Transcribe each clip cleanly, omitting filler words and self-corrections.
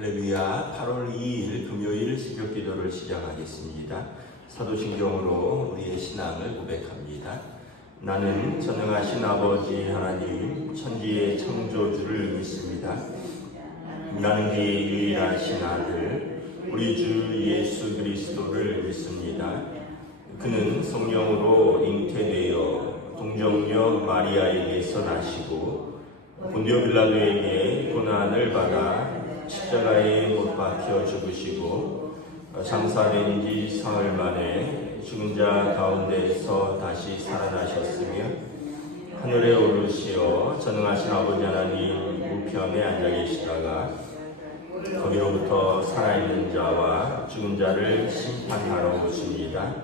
할렐루야. 8월 2일 금요일 새벽 기도를 시작하겠습니다. 사도신경으로 우리의 신앙을 고백합니다. 나는 전능하신 아버지 하나님 천지의 창조주를 믿습니다. 나는 그의 유일하신 아들 우리 주 예수 그리스도를 믿습니다. 그는 성령으로 잉태되어 동정녀 마리아에게서 나시고 본디오 빌라도에게 고난을 받아 십자가에 못 박혀 죽으시고 장사된 지 사흘 만에 죽은 자 가운데서 다시 살아나셨으며 하늘에 오르시어 전능하신 아버지 하나님 우편에 앉아 계시다가 거기로부터 살아있는 자와 죽은 자를 심판하러 오십니다.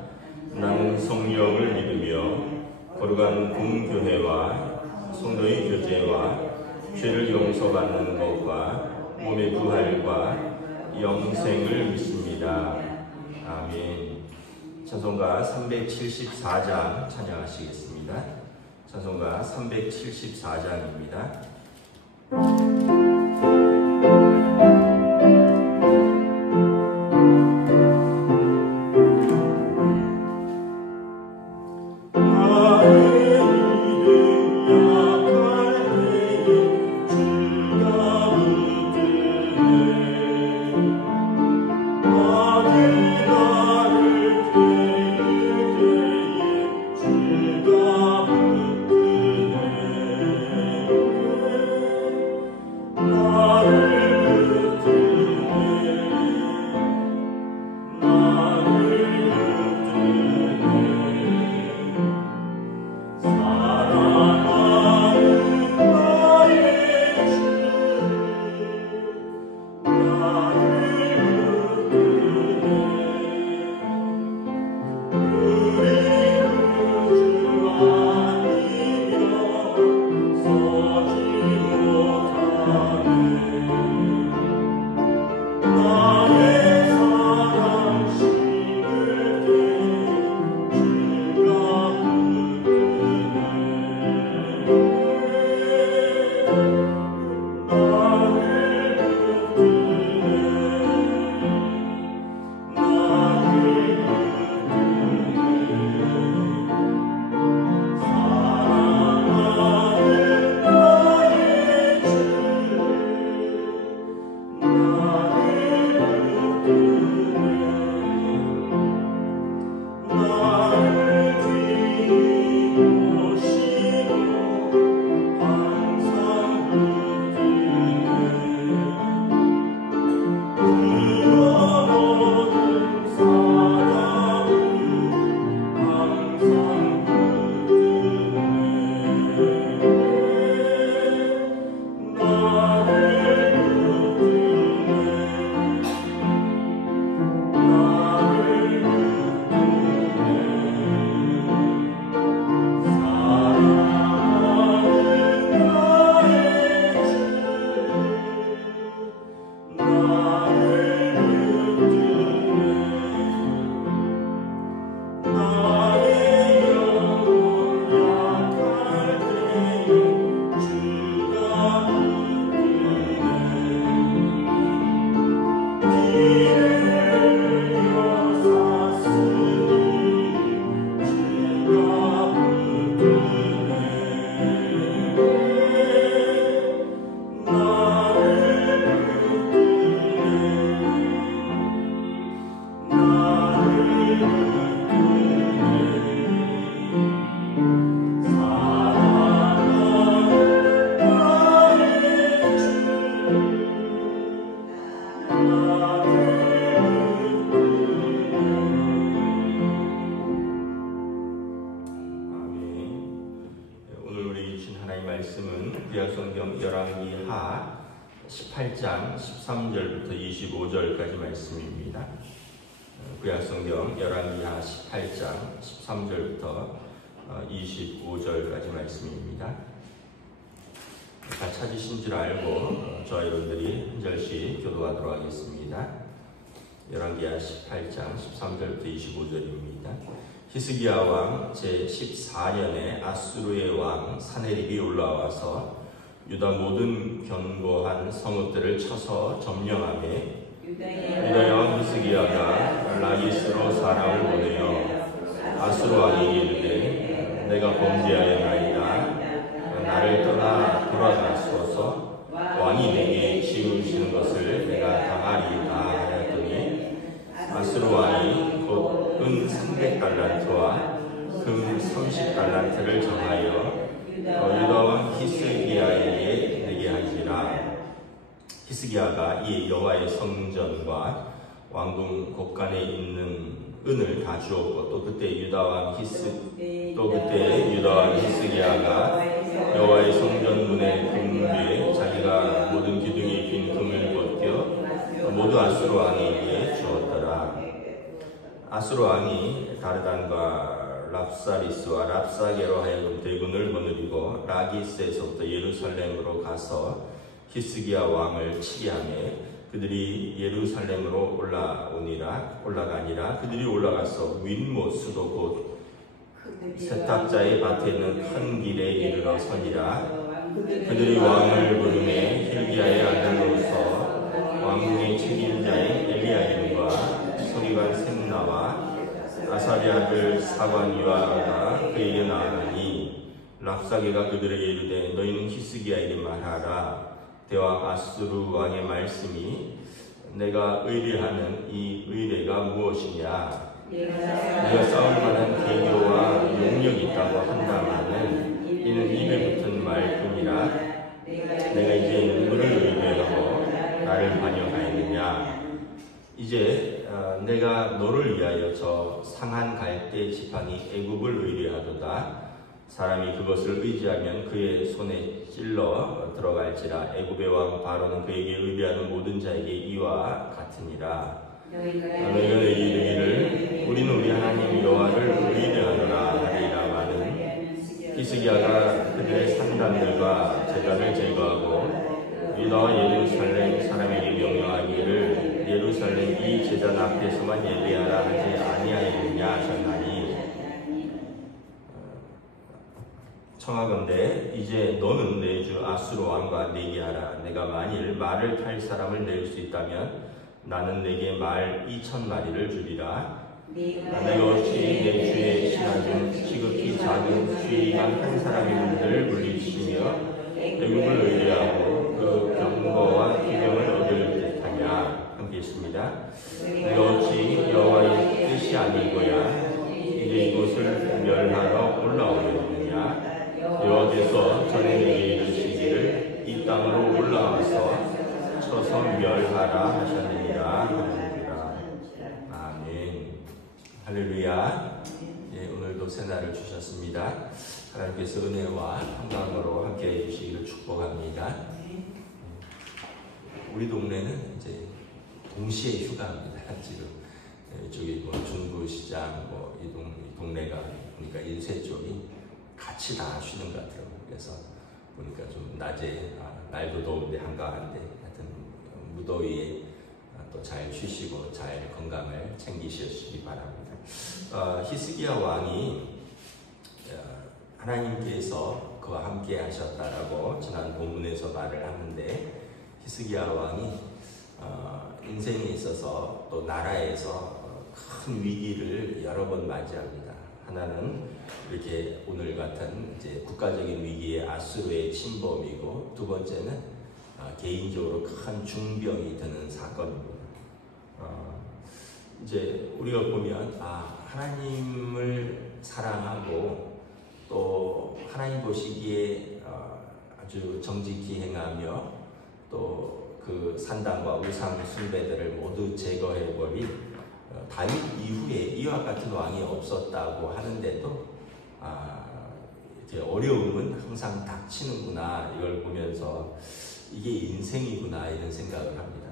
나는 성령을 믿으며 거룩한 공교회와 성도의 교제와 죄를 용서받는 것과 몸의 부활과 영생을 믿습니다. 아멘. 찬송가 374장 찬양하시겠습니다. 찬송가 374장입니다. 말씀은 구약성경 열왕기하 18장 13절부터 25절까지 말씀입니다. 구약성경 열왕기하 18장 13절부터 25절까지 말씀입니다. 다 찾으신 줄 알고 저와 여러분들이 한 절씩 교도하도록 하겠습니다. 열왕기하 18장 13절부터 25절입니다. 히스기야 왕 제14년에 아수르의 왕 사네립이 올라와서 유다 모든 견고한 성읍들을 쳐서 점령하며 유다 왕 히스기야가 라기스로 사람을 보내어 아수르 왕에게 이르되 내가 범죄하였나이다. 나를 떠나 돌아가소서. 왕이 내게 지으시는 것을 내가 당하리이다 하였더니 아수르 왕이 곧 은 300달란트와 금 30달란트를 정하여 유다 왕 히스기야에게 내게 하시니라. 히스기야가 이 여호와의 성전과 왕궁 곳간에 있는 은을 다 주었고 또 그때 유다 왕 히스기야가 여호와의 성전 문의 금위에 자기가 모든 기둥이 빈 금을 벗겨 모두 아수르 왕에게 주었더라. 아수르 왕이 다르단과 랍사리스와 랍사게로 하여금 대군을 거느리고 라기스에서부터 예루살렘으로 가서 히스기야 왕을 치게 하며 그들이 예루살렘으로 올라가니라. 그들이 올라가서 윈못 수도 곧 세탁자의 밭에 있는 큰 길에 이르러 서니라. 그들이 왕을 부르매 힐기야의 아들로서 왕궁의 책임자인 엘리야김과 서기관 셈나와 아사리 아들 사관 요아가 그에게 나아가니 랍사게가 그들에게 이르되 너희는 히스기야에게 말하라. 대왕 아수르 왕의 말씀이 내가 의뢰하는 이 의뢰가 무엇이냐. 네가 싸울 만한 계교와 용력이 있다고 한다마는 이는 입에 붙은 말뿐이라. 내가 이제 누구를 의뢰하고 나를 반역하였느냐. 이제 내가 너를 위하여 저 상한 갈대 지팡이 애굽을 의뢰하도다. 사람이 그것을 의지하면 그의 손에 찔러 들어갈지라. 애굽의 왕 바로는 그에게 의뢰하는 모든 자에게 이와 같으니라. 너희가 내게 이르기를 우리는 우리 하나님 여호와를 의뢰하노라 하리라마는 히스기야가 그들의 산당들과 제단을 제거하고 유다와 예루살렘 사람에게 명령하기를 예루살렘 이 제단 앞에서만 예배하라 하지 아니하였느냐 하셨나니 청하건대 이제 너는 내 주 아수르 왕과 내기하라. 내가 만일 말을 탈 사람을 낼 수 있다면 나는 내게 말 2,000마리를 주리라. 내가 어찌 내 주의 신하 중 지극히 작은 수익한 한 사람인들 물리치며 애굽을 의뢰하고 그 병거와 기병을 얻을 듯하냐. 함께 있습니다. 내가 어찌 여호와의 뜻이 아니고야 이제 이곳을 멸하러 올라오려느냐. 여호와께서 전에 내게 이르시기를 이 땅으로 올라와서 쳐서 멸하라 하셨느니라. 아멘. 할렐루야. 예, 오늘도 새날을 주셨습니다. 하나님께서 은혜와 평강으로 함께 해주시기를 축복합니다. 우리 동네는 이제 동시에 휴가입니다. 지금 이쪽이 뭐 중부시장 이 동네가 보니까 인쇄 쪽이 같이 다 쉬는 것 같아요. 그래서 보니까 좀 낮에 날도 더운데 한가한데 하여튼 무더위에 또 잘 쉬시고 잘 건강을 챙기시기 바랍니다. 히스기야 왕이 하나님께서 그와 함께 하셨다라고 지난 본문에서 말을 하는데 히스기야 왕이 인생에 있어서 또 나라에서 큰 위기를 여러 번 맞이합니다. 하나는 이렇게 오늘 같은 이제 국가적인 위기의 아수르의 침범이고 두 번째는 개인적으로 큰 중병이 드는 사건입니다. 이제 우리가 보면 하나님을 사랑하고 또 하나님 보시기에 아주 정직히 행하며 또 그 산당과 우상 숭배들을 모두 제거해버린 다윗 이후에 이와 같은 왕이 없었다고 하는데도 이렇게 어려움은 항상 닥치는구나. 이걸 보면서 이게 인생이구나 이런 생각을 합니다.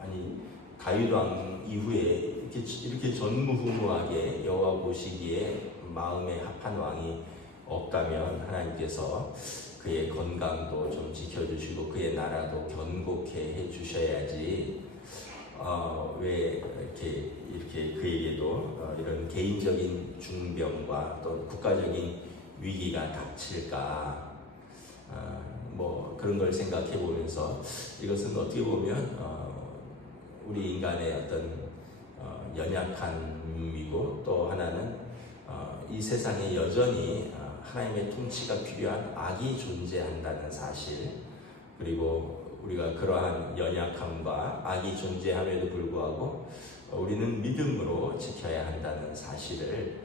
아니 다윗 왕 이후에 이렇게 전무후무하게 여호와 보시기에 마음에 합한 왕이 없다면 하나님께서 그의 건강도 좀 지켜주시고 그의 나라도 견고케 해주셔야지 왜 이렇게 그에게도 이런 개인적인 중병과 또 국가적인 위기가 닥칠까. 뭐 그런 걸 생각해 보면서 이것은 어떻게 보면 우리 인간의 어떤 연약함이고, 또 하나는 이 세상에 여전히 하나님의 통치가 필요한 악이 존재한다는 사실, 그리고 우리가 그러한 연약함과 악이 존재함에도 불구하고 우리는 믿음으로 지켜야 한다는 사실을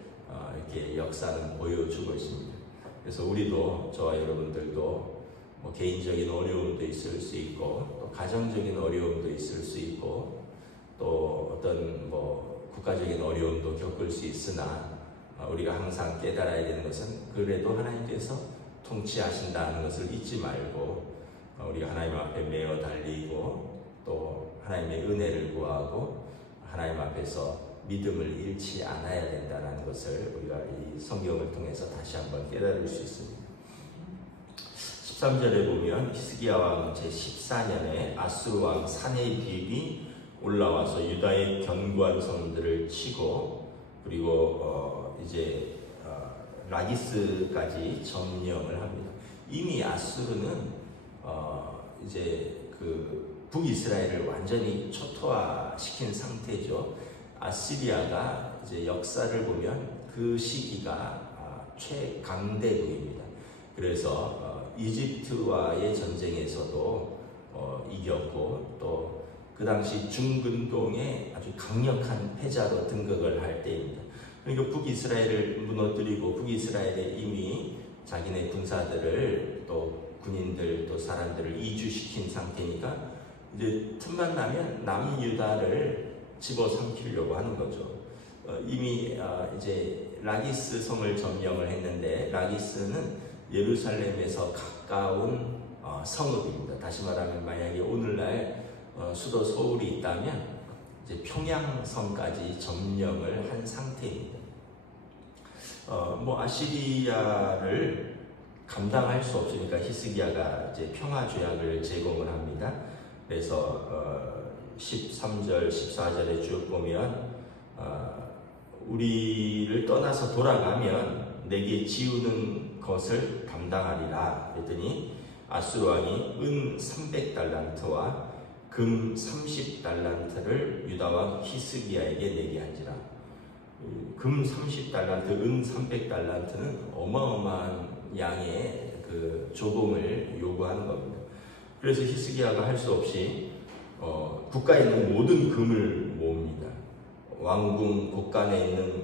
이렇게 역사는 보여주고 있습니다. 그래서 우리도, 저와 여러분들도 뭐 개인적인 어려움도 있을 수 있고, 또 가정적인 어려움도 있을 수 있고, 또 어떤 뭐 국가적인 어려움도 겪을 수 있으나 우리가 항상 깨달아야 되는 것은 그래도 하나님께서 통치하신다는 것을 잊지 말고 우리가 하나님 앞에 매어 달리고, 또 하나님의 은혜를 구하고 하나님 앞에서 믿음을 잃지 않아야 된다는 것을 우리가 이 성경을 통해서 다시 한번 깨달을 수 있습니다. 13절에 보면 히스기야 왕 제14년에 아수르 왕 사네립이 올라와서 유다의 견고한 성들을 치고, 그리고 이제 라기스까지 점령을 합니다. 이미 아수르는 이제 그 북이스라엘을 완전히 초토화시킨 상태죠. 아시리아가 이제 역사를 보면 그 시기가 최강대국입니다. 그래서 이집트와의 전쟁에서도 이겼고, 또 그 당시 중근동의 아주 강력한 패자로 등극을 할 때입니다. 그러니까 북이스라엘을 무너뜨리고, 북이스라엘에 이미 자기네 군사들을, 또 군인들, 또 사람들을 이주시킨 상태니까 이제 틈만 나면 남유다를 집어삼키려고 하는 거죠. 이미 이제 라기스 성을 점령을 했는데, 라기스는 예루살렘에서 가까운 성읍입니다. 다시 말하면 만약에 오늘날 수도 서울이 있다면 이제 평양성까지 점령을 한 상태입니다. 뭐 아시리아를 감당할 수 없으니까 히스기야가 이제 평화 조약을 제공을 합니다. 그래서 13절, 14절에 쭉 보면 우리를 떠나서 돌아가면 내게 지우는 것을 감당하리라 그랬더니, 아수르 왕이 은 300달란트와 금 30달란트를 유다왕 히스기야에게 내게 한지라. 금 30달란트, 은 300달란트는 어마어마한 양의 그 조공을 요구하는 겁니다. 그래서 히스기야가 할 수 없이 국가에 있는 모든 금을 모읍니다. 왕궁 곳간에 있는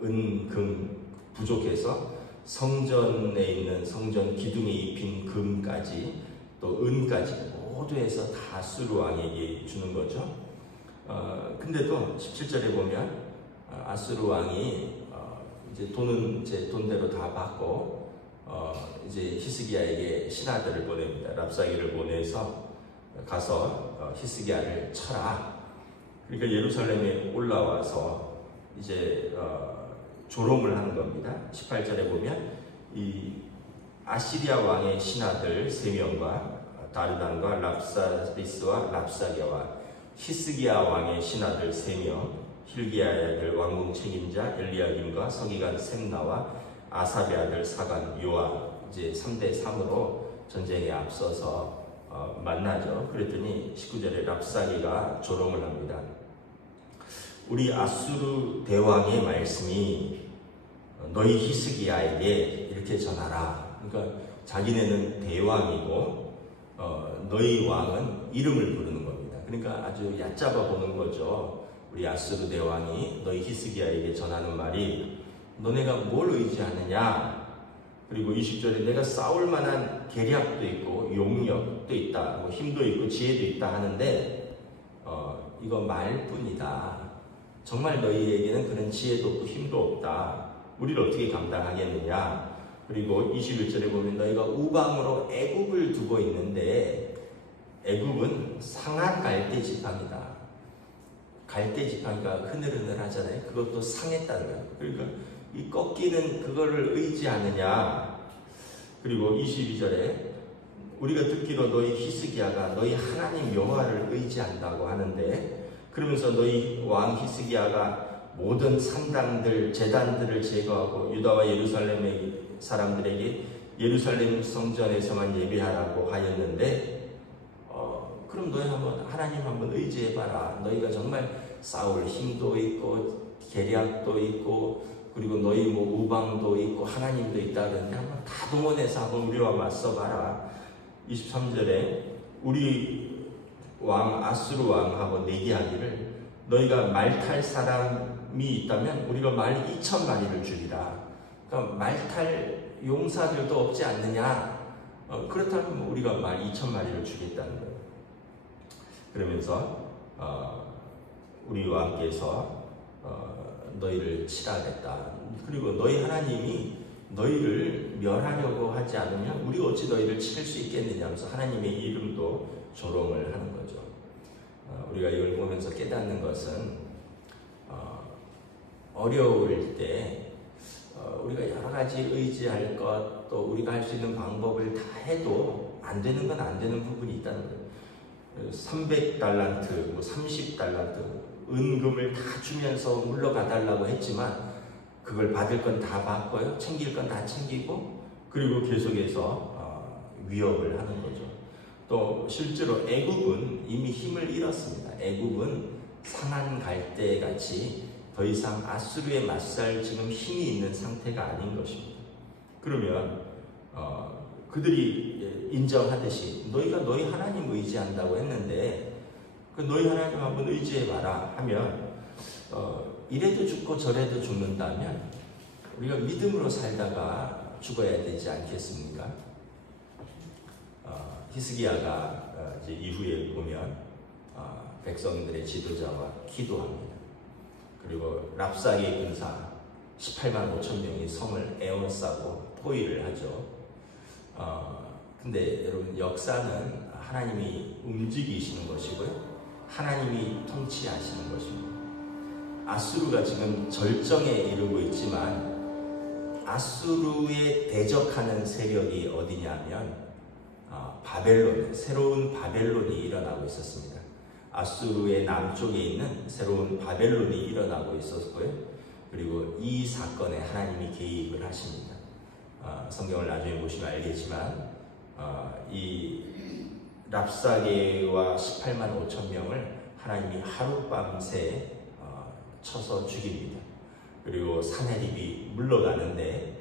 은, 금 부족해서 성전에 있는 성전 기둥에 입힌 금까지, 또 은까지 모두 해서 다 아수르 왕에게 주는 거죠. 근데도 17절에 보면 아수르 왕이 이제 돈은 제 돈대로 다 받고 이제 히스기야에게 신하들을 보냅니다. 랍사기를 보내서 가서 히스기야를 쳐라. 그러니까 예루살렘에 올라와서 이제 조롱을 하는 겁니다. 18절에 보면 이 아시리아 왕의 신하들 3명과 다르단과 랍사리스와 랍사게와 히스기야 왕의 신하들 3명, 힐기야의 아들 왕궁 책임자 엘리야김과 서기관 셈나와 아삽의 아들 사관 요압, 이제 3대3으로 전쟁에 앞서서 만나죠. 그랬더니 19절에 랍사기가 조롱을 합니다. 우리 아수르 대왕의 말씀이 너희 히스기야에게 이렇게 전하라. 그러니까 자기네는 대왕이고 너희 왕은 이름을 부르는 겁니다. 그러니까 아주 얕잡아 보는 거죠. 우리 아수르 대왕이 너희 히스기야에게 전하는 말이, 너네가 뭘 의지하느냐? 그리고 20절에 내가 싸울 만한 계략도 있고 용력도 있다, 뭐 힘도 있고 지혜도 있다 하는데 이거 말뿐이다. 정말 너희에게는 그런 지혜도 없고 힘도 없다. 우리를 어떻게 감당하겠느냐? 그리고 21절에 보면 너희가 우방으로 애굽을 두고 있는데, 애굽은 상한 갈대 지팡이다. 갈대 지팡이가 흐느흐느 하잖아요. 그것도 상했다는 거예요. 그러니까 이 꺾이는 그거를 의지하느냐. 그리고 22절에 우리가 듣기로 너희 히스기야가 너희 하나님 여호와를 의지한다고 하는데, 그러면서 너희 왕 히스기야가 모든 산당들, 제단들을 제거하고 유다와 예루살렘의 사람들에게 예루살렘 성전에서만 예배하라고 하였는데 그럼 너희 하나님 한번 의지해봐라. 너희가 정말 싸울 힘도 있고 계략도 있고 그리고 너희 뭐 우방도 있고 하나님도 있다던데 한번 다 동원해서 한번 우리와 맞서봐라. 23절에 우리 왕 아수르 왕하고 내기하기를 너희가 말 탈 사람이 있다면 우리가 말 2,000마리를 주리라. 그러니까 말 탈 용사들도 없지 않느냐. 그렇다면 우리가 말 2,000마리를 주겠다는 거예요. 그러면서 우리 왕께서 너희를 칠하겠다. 그리고 너희 하나님이 너희를 멸하려고 하지 않으면 우리가 어찌 너희를 칠 수 있겠느냐 하면서 하나님의 이름도 조롱을 하는 거죠. 우리가 이걸 보면서 깨닫는 것은 어려울 때 우리가 여러 가지 의지할 것, 또 우리가 할 수 있는 방법을 다 해도 안 되는 건 안 되는 부분이 있다는 거예요. 300달란트, 30달란트 은금을 다 주면서 물러가달라고 했지만 그걸 받을 건 다 받고요, 챙길 건 다 챙기고 그리고 계속해서 위협을 하는 거죠. 또 실제로 애굽은 이미 힘을 잃었습니다. 애굽은 상한 갈대 같이 더 이상 아수르에 맞설 지금 힘이 있는 상태가 아닌 것입니다. 그러면 그들이 인정하듯이 너희가 너희 하나님 의지한다고 했는데 그 너희 하나님 한번 의지해봐라 하면 이래도 죽고 저래도 죽는다면 우리가 믿음으로 살다가 죽어야 되지 않겠습니까? 히스기야가 이제 이후에 보면 백성들의 지도자와 기도합니다. 그리고 랍사게 군사 18만 5천 명이 성을 에워싸고 포위를 하죠. 근데 여러분 역사는 하나님이 움직이시는 것이고요, 하나님이 통치하시는 것입니다. 아수르가 지금 절정에 이르고 있지만 아수르에 대적하는 세력이 어디냐면 바벨론, 새로운 바벨론이 일어나고 있었습니다. 아수르의 남쪽에 있는 새로운 바벨론이 일어나고 있었고요. 그리고 이 사건에 하나님이 개입을 하십니다. 성경을 나중에 보시면 알겠지만 이 랍사게와 18만 5천 명을 하나님이 하룻밤새 쳐서 죽입니다. 그리고 사내립이 물러가는데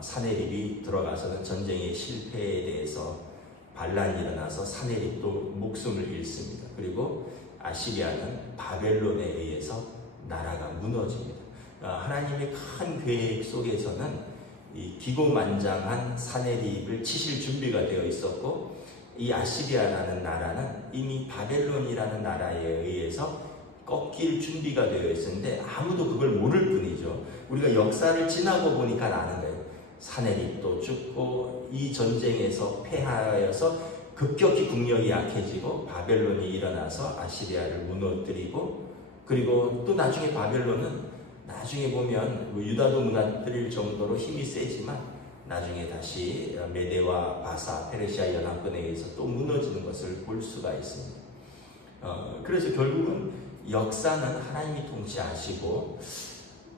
사내립이 들어가서는 전쟁의 실패에 대해서 반란이 일어나서 사내립도 목숨을 잃습니다. 그리고 아시리아는 바벨론에 의해서 나라가 무너집니다. 하나님의 큰 계획 속에서는 이 기고만장한 사내립을 치실 준비가 되어 있었고, 이 아시리아라는 나라는 이미 바벨론이라는 나라에 의해서 꺾일 준비가 되어 있었는데 아무도 그걸 모를 뿐이죠. 우리가 역사를 지나고 보니까 아는 거예요. 사내립도 죽고 이 전쟁에서 패하여서 급격히 국력이 약해지고 바벨론이 일어나서 아시리아를 무너뜨리고, 그리고 또 나중에 바벨론은 나중에 보면 유다도 무너뜨릴 정도로 힘이 세지만 나중에 다시 메데와 바사, 페르시아 연합군에 의해서 또 무너지는 것을 볼 수가 있습니다. 그래서 결국은 역사는 하나님이 통치하시고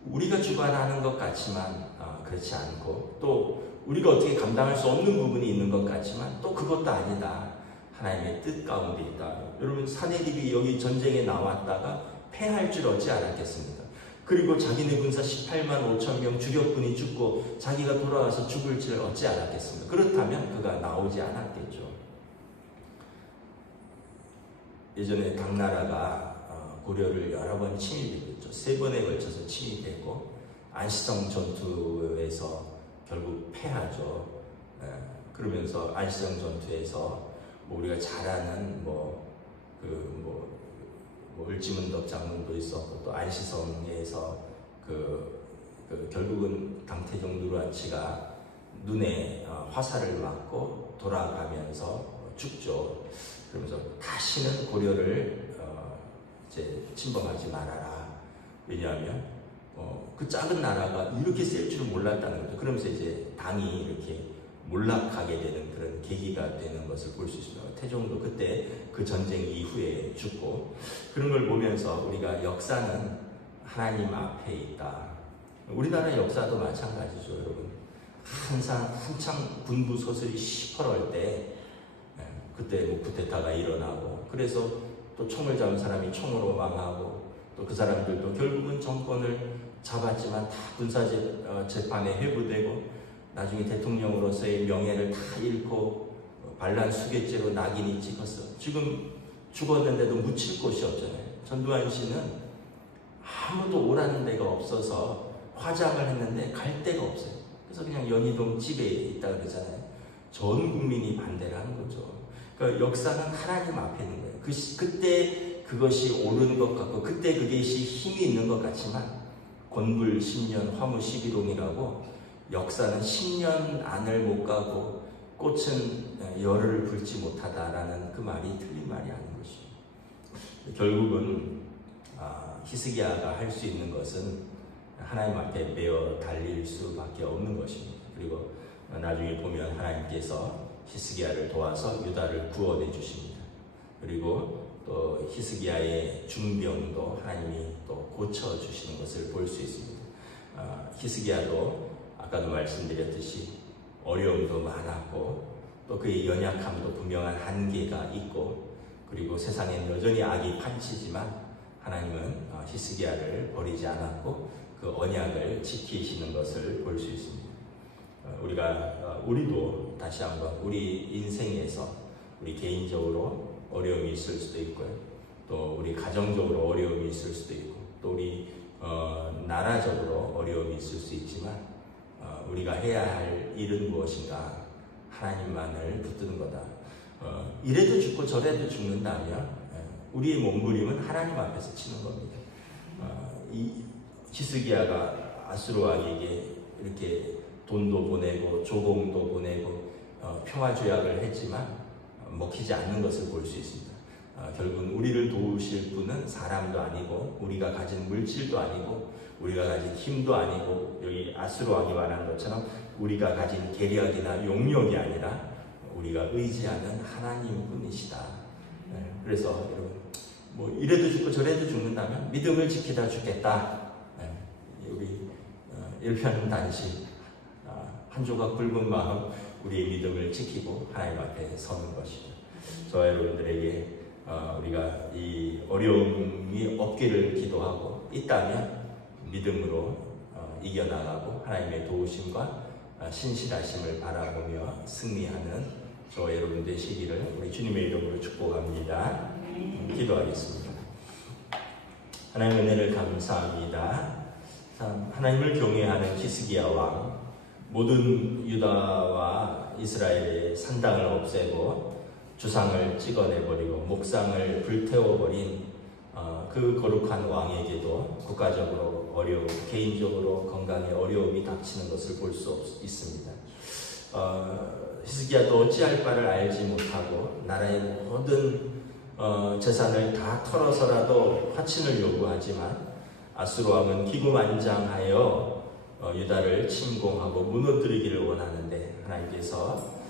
우리가 주관하는 것 같지만 그렇지 않고, 또 우리가 어떻게 감당할 수 없는 부분이 있는 것 같지만 또 그것도 아니다. 하나님의 뜻 가운데 있다. 여러분, 사내립이 여기 전쟁에 나왔다가 패할 줄 어찌 알았겠습니까? 그리고 자기네 군사 18만 5천 명 주력군이 죽고 자기가 돌아와서 죽을 줄 어찌 알았겠습니까? 그렇다면 그가 나오지 않았겠죠. 예전에 당나라가 고려를 여러 번 침입했죠. 3번에 걸쳐서 침입했고 안시성 전투에서 결국 패하죠. 그러면서 안시성 전투에서 우리가 잘 아는 을지문덕 장군도 있었고, 또 안시성에서 결국은 강태종 누르한치가 눈에 화살을 맞고 돌아가면서 죽죠. 그러면서 다시는 고려를 이제 침범하지 말아라. 왜냐하면 그 작은 나라가 이렇게 셀 줄은 몰랐다는 거죠. 그러면서 이제 당이 이렇게 몰락하게 되는 그런 계기가 되는 것을 볼 수 있습니다. 태종도 그때 그 전쟁 이후에 죽고, 그런 걸 보면서 우리가 역사는 하나님 앞에 있다. 우리나라 역사도 마찬가지죠, 여러분. 한창 군부 소설이 시퍼럴 때 그때 뭐 쿠데타가 일어나고 그래서 또 총을 잡은 사람이 총으로 망하고 또 그 사람들도 결국은 정권을 잡았지만 다 군사 재판에 회부되고 나중에 대통령으로서의 명예를 다 잃고 반란 수괴죄로 낙인이 찍혔어. 지금 죽었는데도 묻힐 곳이 없잖아요. 전두환 씨는 아무도 오라는 데가 없어서 화장을 했는데 갈 데가 없어요. 그래서 그냥 연희동 집에 있다 그러잖아요. 전 국민이 반대를 하는 거죠. 그러니까 역사는 하나님 앞에 있는 거예요. 그때 그것이 옳은 것 같고 그때 그것이 힘이 있는 것 같지만 권불 10년 화무 11홍이라고 역사는 10년 안을 못 가고 꽃은 열을 불지 못하다라는 그 말이 틀린 말이 아닌 것이죠. 결국은 히스기야가 할 수 있는 것은 하나님 앞에 매어 달릴 수밖에 없는 것입니다. 그리고 나중에 보면 하나님께서 히스기야를 도와서 유다를 구원해 주십니다. 그리고 또 히스기야의 중병도 하나님이 또 고쳐주시는 것을 볼 수 있습니다. 히스기야도 아까도 말씀드렸듯이 어려움도 많았고 또 그의 연약함도 분명한 한계가 있고 그리고 세상엔 여전히 악이 판치지만 하나님은 히스기야를 버리지 않았고 그 언약을 지키시는 것을 볼 수 있습니다. 우리도 다시 한번 우리 인생에서 우리 개인적으로 어려움이 있을 수도 있고요. 또 우리 가정적으로 어려움이 있을 수도 있고 또 우리 나라적으로 어려움이 있을 수 있지만 우리가 해야 할 일은 무엇인가? 하나님만을 붙드는 거다. 이래도 죽고 저래도 죽는다면 우리의 몸부림은 하나님 앞에서 치는 겁니다. 이 히스기야가 아수르 왕에게 이렇게 돈도 보내고 조공도 보내고 평화조약을 했지만 먹히지 않는 것을 볼 수 있습니다. 결국은 우리를 도우실 분은 사람도 아니고 우리가 가진 물질도 아니고 우리가 가진 힘도 아니고 여기 아수르 왕이 말한 것처럼 우리가 가진 계력이나 용력이 아니라 우리가 의지하는 하나님뿐이시다. 그래서 여러분 뭐 이래도 죽고 저래도 죽는다면 믿음을 지키다 죽겠다. 우리 일편단심 한 조각 굵은 마음 우리의 믿음을 지키고 하나님 앞에 서는 것이죠. 저와 여러분들에게 우리가 이 어려움이 없기를 기도하고 있다면 믿음으로 이겨나가고 하나님의 도우심과 신실하심을 바라보며 승리하는 저와 여러분 되시기를 우리 주님의 이름으로 축복합니다. 기도하겠습니다. 하나님 은혜를 감사합니다. 하나님을 경외하는 히스기야 왕 모든 유다와 이스라엘의 산당을 없애고 주상을 찍어내버리고 목상을 불태워버린 그 거룩한 왕에게도 국가적으로 어려움, 개인적으로 건강에 어려움이 닥치는 것을 볼 수 있습니다. 히스기야도 어찌할 바를 알지 못하고 나라의 모든 재산을 다 털어서라도 화친을 요구하지만 아수르 왕은 기구만장하여 유다를 침공하고 무너뜨리기를 원하는데 하나님께서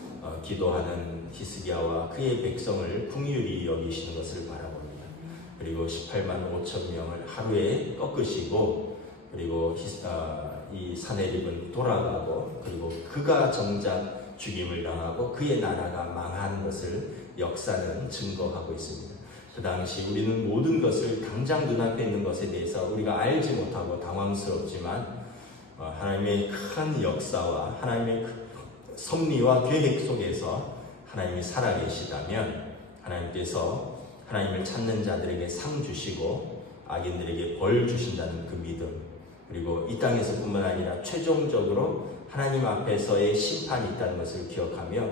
기도하는 히스기야와 그의 백성을 긍휼히 여기시는 것을 바라봅니다. 그리고 18만 5천 명을 하루에 꺾으시고 그리고 이 사내립은 돌아가고 그리고 그가 정작 죽임을 당하고 그의 나라가 망하는 것을 역사는 증거하고 있습니다. 그 당시 우리는 모든 것을 당장 눈앞에 있는 것에 대해서 우리가 알지 못하고 당황스럽지만 하나님의 큰 역사와 하나님의 섭리와 계획 속에서 하나님이 살아계시다면 하나님께서 하나님을 찾는 자들에게 상 주시고 악인들에게 벌 주신다는 그 믿음 그리고 이 땅에서 뿐만 아니라 최종적으로 하나님 앞에서의 심판이 있다는 것을 기억하며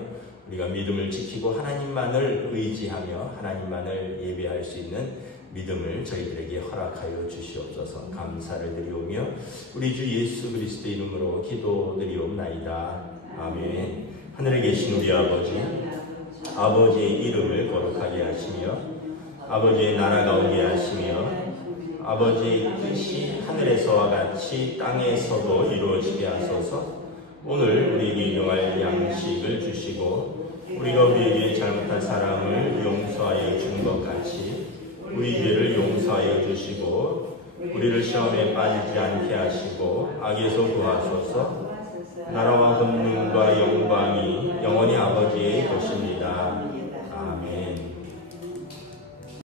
우리가 믿음을 지키고 하나님만을 의지하며 하나님만을 예배할 수 있는 믿음을 저희들에게 허락하여 주시옵소서. 감사를 드리오며 우리 주 예수 그리스도 이름으로 기도드리옵나이다. 아멘. 하늘에 계신 우리 아버지의 이름을 거룩하게 하시며 아버지의 나라가 오게 하시며 아버지의 뜻이 하늘에서와 같이 땅에서도 이루어지게 하소서. 오늘 우리에게 일용할 양식을 주시고 우리가 우리에게 잘못한 사람을 용서하여 준 것 같이 우리 죄를 용서하여 주시고 우리를 시험에 빠지지 않게 하시고 악에서 구하소서. 나라와 권능과 영광이 영원히 아버지의 것이니